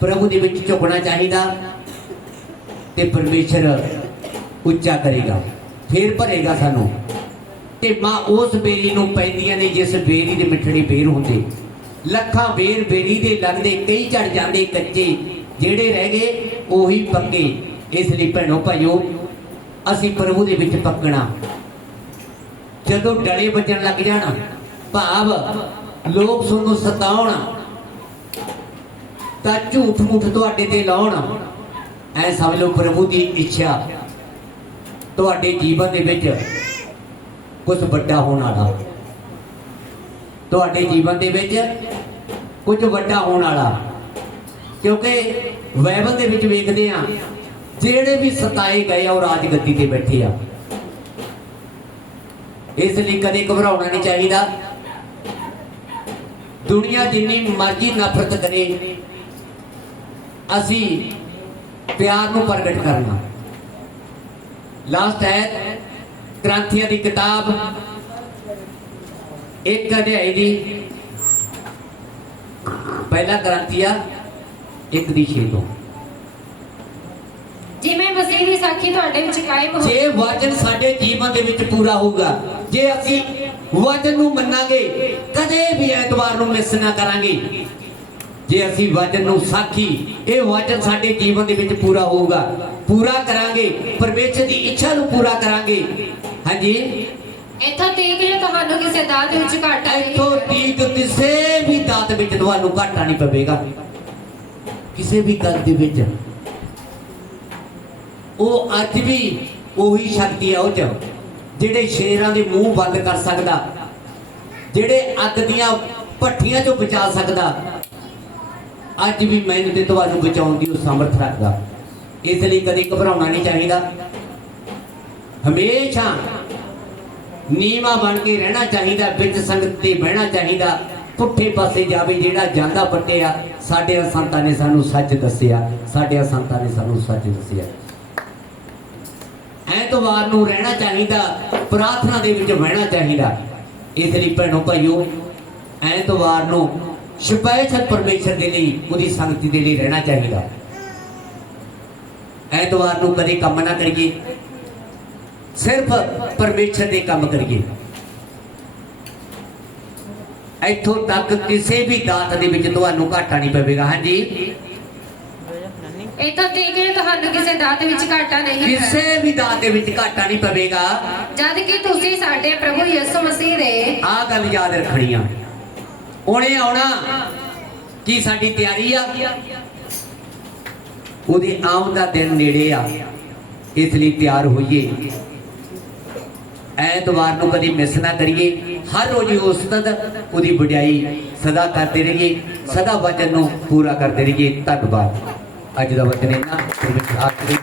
ਪ੍ਰਭੂ ਦੇ ਵਿੱਚ ਝੁਕਣਾ ਚਾਹੀਦਾ ਤੇ ਪਰਮੇਸ਼ਰ ਉੱਚਾ ਕਰੇਗਾ। ਫੇਰ ਭਰੇਗਾ ਸਾਨੂੰ। ਤੇ ਮਾਂ ਉਸ ਬੇਰੀ ਨੂੰ ਪੈਂਦੀਆਂ ਨੇ ਜਿਸ ਬੇਰੀ ਦੇ ਮਿੱਠੜੇ ਬੇਰ ਹੁੰਦੇ। ਲੱਖਾਂ ਵੇਰ ਬੇਰੀ ਦੇ ਲੱਗਦੇ ਕਈ ਝੜ ਜਾਂਦੇ ਕੱਚੇ, ਜਿਹੜੇ ਰਹਿ ਗਏ ਉਹੀ ਪੱਕੇ। ਇਸ ਲਈ ਭੈਣੋ ਭਾਈਓ, ਅਸੀਂ ਪ੍ਰਭੂ ਦੇ ਵਿੱਚ ਪੱਕਣਾ। ਜਦੋਂ ਡਲੇ ਵੱਜਣ ਲੱਗ ਜਾਣ, ਭਾਵ ਲੋਕ ਤੁਹਾਨੂੰ ਸਤਾਉਣ, ਤਾਂ ਝੂਠ ਮੂਠ ਤੁਹਾਡੇ ਤੇ ਲਾਉਣ, ਐ ਸਮਝ ਲਓ ਪ੍ਰਭੂ ਦੀ ਇੱਛਾ। ਤੁਹਾਡੇ ਜੀਵਨ ਦੇ ਵਿੱਚ ਕੁਝ ਵੱਡਾ ਹੋਣ ਵਾਲਾ। ਤੁਹਾਡੇ ਜੀਵਨ ਦੇ ਵਿੱਚ ਕੁਝ ਵੱਡਾ ਹੋਣ ਵਾਲਾ। ਕਿਉਂਕਿ ਬਾਈਬਲ ਦੇ ਵਿੱਚ ਵੇਖਦੇ ਆ ਜਿਹੜੇ ਵੀ ਸਤਾਏ ਗਏ ਆ, ਉਹ ਰਾਜਗੱਦੀ ਤੇ ਬੈਠੇ ਆ। ਇਸ ਲਈ ਕਦੇ ਘਬਰਾਉਣਾ ਨਹੀਂ ਚਾਹੀਦਾ। ਦੁਨੀਆ ਜਿੰਨੀ ਮਰਜ਼ੀ ਨਫ਼ਰਤ ਕਰੇ, ਅਸੀਂ ਪਿਆਰ ਨੂੰ ਪ੍ਰਗਟ ਕਰਨਾ। ਲਾਸਟ ਹੈ ਕ੍ਰਾਂਤੀਆਂ ਦੀ ਕਿਤਾਬ ਇੱਕ ਅਧਿਆਇ ਦੀ ਪਹਿਲਾ ਕ੍ਰਾਂਤੀਆ ਇੱਕ ਦੀ ਛੇ ਤੋਂ। ਜਿਵੇਂ ਮਸੀਹ ਦੀ ਸਾਖੀ ਤੁਹਾਡੇ ਵਿੱਚ ਕਾਇਮ ਹੋ ਜੇ ਵਚਨ ਸਾਡੇ ਜੀਵਨ ਦੇ ਵਿੱਚ ਪੂਰਾ ਹੋਊਗਾ ਜੇ ਅਸੀਂ ਵਚਨ ਨੂੰ ਮੰਨਾਂਗੇ ਕਦੇ ਵੀ ਐਤਵਾਰ ਨੂੰ ਮਿਸ ਨਾ ਕਰਾਂਗੇ। ਜੇ ਅਸੀਂ ਵਚਨ ਨੂੰ ਸਾਖੀ ਇਹ ਵਚਨ ਸਾਡੇ ਜੀਵਨ ਦੇ ਵਿੱਚ ਪੂਰਾ ਹੋਊਗਾ। ਪੂਰਾ ਕਰਾਂਗੇ ਪਰਮੇਸ਼ਰ ਦੀ ਇੱਛਾ ਨੂੰ ਪੂਰਾ ਕਰਾਂਗੇ। ਹਾਂਜੀ? ਇੱਥੋਂ ਤੀਕ ਜੇ ਤੁਹਾਨੂੰ ਕਿਸੇ ਦਾਤ ਵਿੱਚ ਘਾਟਾ ਨਹੀਂ ਇੱਥੋਂ ਠੀਕ ਕਿਸੇ ਵੀ ਦਾਤ ਵਿੱਚ ਤੁਹਾਨੂੰ ਘਾਟਾ ਨਹੀਂ ਪਵੇਗਾ। ਕਿਸੇ ਵੀ ਗੱਲ ਦੇ ਵਿੱਚ। ਉਹ ਅੱਜ ਵੀ ਉਹੀ ਸ਼ਕਤੀ ਆ ਉਹ ਚ, ਜਿਹੜੇ ਸ਼ੇਰਾਂ ਦੇ ਮੂੰਹ ਬੰਦ ਕਰ ਸਕਦਾ, ਜਿਹੜੇ ਅੱਗ ਦੀਆਂ ਭੱਠੀਆਂ ਚੋਂ ਬਚਾ ਸਕਦਾ, ਅੱਜ ਵੀ ਮੈਨੂੰ ਤੇ ਤੁਹਾਨੂੰ ਬਚਾਉਣ ਦੀ ਉਹ ਸਮਰਥ ਰੱਖਦਾ। ਇਸ ਲਈ ਕਦੇ ਘਬਰਾਉਣਾ ਨਹੀਂ ਚਾਹੀਦਾ। ਹਮੇਸ਼ਾ ਨੀਵਾ ਬਣ ਕੇ ਰਹਿਣਾ ਚਾਹੀਦਾ, ਵਿੱਚ ਸੰਗਤ ਤੇ ਬਹਿਣਾ ਚਾਹੀਦਾ। ਪੁੱਠੇ ਪਾਸੇ ਜਾਵੇ, ਜਿਹੜਾ ਜਾਂਦਾ ਪੱਟਿਆ ਸਾਡੇ ਸੰਤਾਂ ਨੇ ਸਾਨੂੰ ਸੱਚ ਦੱਸਿਆ ਸਾਡੇ ਸੰਤਾਂ ਨੇ ਸਾਨੂੰ ਸੱਚ ਦੱਸਿਆ। ਐਤਵਾਰ ਨੂੰ ਰਹਿਣਾ ਚਾਹੀਦਾ, ਪ੍ਰਾਰਥਨਾ ਦੇ ਵਿੱਚ ਬਹਿਣਾ ਚਾਹੀਦਾ। ਇਸ ਲਈ ਭੈਣੋ ਭਾਈਓ, ਐਤਵਾਰ ਨੂੰ ਸਪੈਸ਼ਲ ਪਰਮੇਸ਼ਰ ਦੇ ਲਈ, ਉਹਦੀ ਸੰਗਤੀ ਦੇ ਲਈ ਰਹਿਣਾ ਚਾਹੀਦਾ। ਐਤਵਾਰ ਨੂੰ ਕਦੇ ਕੰਮ ਨਾ ਕਰੀਏ। ਸਿਰਫ ਪਰਮੇਸ਼ਰ ਦੇ ਕੰਮ ਕਰੀਏ। ਇੱਥੋਂ ਤੱਕ ਕਿਸੇ ਵੀ ਦਾਤ ਦੇ ਵਿੱਚ ਤੁਹਾਨੂੰ ਘਾਟਾ ਨਹੀਂ ਪਵੇਗਾ। ਹਾਂਜੀ? ਇਥੋਂ ਤੀਕ ਕਿ ਤੁਹਾਨੂੰ ਕਿਸੇ ਦਾਤ ਵਿੱਚ ਘਾਟਾ ਨਹੀਂ ਹੈ। ਕਿਸੇ ਵੀ ਦਾਤ ਦੇ ਵਿੱਚ ਘਾਟਾ ਨਹੀਂ ਪਵੇਗਾ। ਜਦ ਕਿ ਤੁਸੀਂ ਸਾਡੇ ਪ੍ਰਭੂ ਯਿਸੂ ਮਸੀਹ ਦੇ ਆਹ ਗੱਲ ਯਾਦ ਰੱਖਣੀ ਆ। ਉਹਨੇ ਆਉਣਾ। ਕੀ ਸਾਡੀ ਤਿਆਰੀ ਆ? ਉਹਦੀ ਆਉਣ ਦਾ ਦਿਨ ਨੇੜੇ ਆ। ਇਸ ਲਈ ਤਿਆਰ ਹੋਈਏ। ਐਤਵਾਰ ਨੂੰ ਕਦੀ ਮਿਸ ਨਾ ਕਰੀਏ। ਹਰ ਰੋਜ਼ ਉਸਤਤ ਉਹਦੀ ਵਡਿਆਈ ਸਦਾ ਕਰਦੇ ਰਹੀਏ, ਸਦਾ ਵਚਨ ਨੂੰ ਪੂਰਾ ਕਰਦੇ ਰਹੀਏ। ਧੰਨਵਾਦ। ਅੱਜ ਦਾ ਵਚਨ ਇਹਨਾਂ ਆਖਰੀ